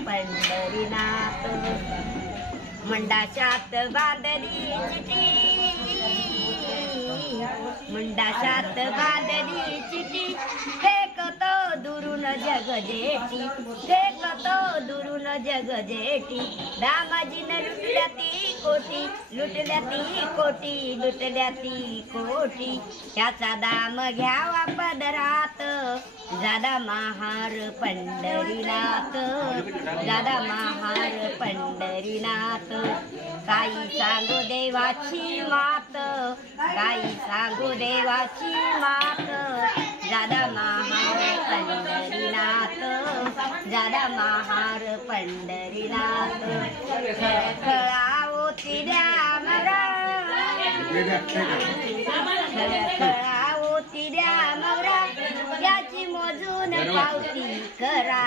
पंढरीनाथ मुंडाशात बांधली चिठी मुंडाशात बांधली चिठी फेकतो दुरून जग जेठी फेकतो दुरून जग जेठी दामाजीनं लुटल्या ती कोटी लुटल्या ती कोटी लुटल्या ती कोटी त्याचा दाम घ्यावा पदरात जादा महार पंढरीनाथ जादा महार पंढरीनाथ काही सांगू देवाची मात काही सांगू देवाची मात जादा महार पंढरीनाथ जादा महार पंढरीनाथ खळावती द्या मरा खळावती द्या मरा याची मोजून पावती करा